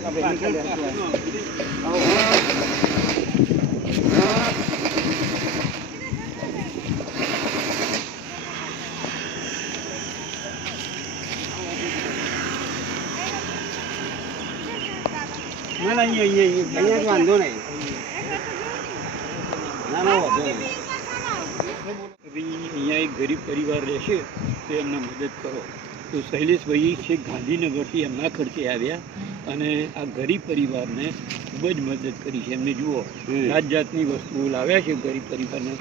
ના ના અહીંયા વાંધો નહીં. ના ના વાંધો નહીં. અહીંયા એક ગરીબ પરિવાર રહેશે તો એમને મદદ કરો. તો શૈલેષભાઈ છે ગાંધીનગરથી એમના ખર્ચે આવ્યા અને આ ગરીબ પરિવારને ખૂબ જ મદદ કરી છે. એમને જુઓ જાત જાતની વસ્તુઓ લાવ્યા છે ગરીબ પરિવારને.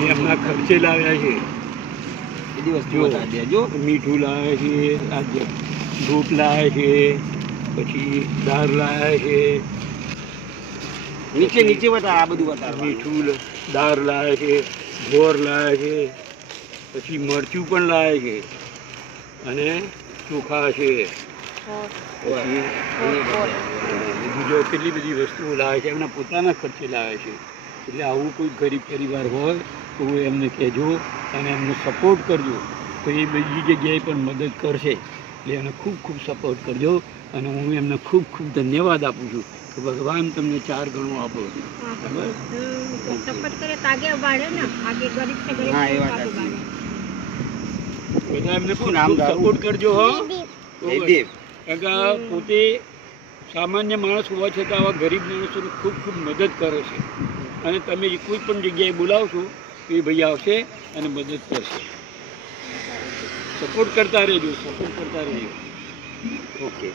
એ એમના ખર્ચે લાવ્યા છે. મીઠું લાવ્યા છે, આ દૂધ લાવ્યા છે, પછી દાળ લાવ્યા છે. નીચે નીચે બતા આ બધું બતા. મીઠું દાળ લાવ્યા છે, ગોળ લાવ્યા છે, પછી મરચું પણ લાવ્યા છે અને ચોખા છે. બીજો કેટલી બધી વસ્તુઓ લાવે છે એમના પોતાના ખર્ચે લાવે છે. એટલે આવું કોઈ ગરીબ પરિવાર હોય તો એમને કહેજો અને એમને સપોર્ટ કરજો. તો એ બીજી જગ્યાએ પણ મદદ કરશે. એટલે એને ખૂબ ખૂબ સપોર્ટ કરજો અને હું એમને ખૂબ ખૂબ ધન્યવાદ આપું છું કે ભગવાન તમને 4 ગણું આપો. બધા એમને સપોર્ટ કરજો. હો પોતે સામાન્ય માણસ હોવા છતાં આવા ગરીબ માણસોની ખૂબ ખૂબ મદદ કરે છે. અને તમે કોઈ પણ જગ્યાએ બોલાવશો તો એ ભાઈ આવશે અને મદદ કરશે. સપોર્ટ કરતા રહેજો. ઓકે.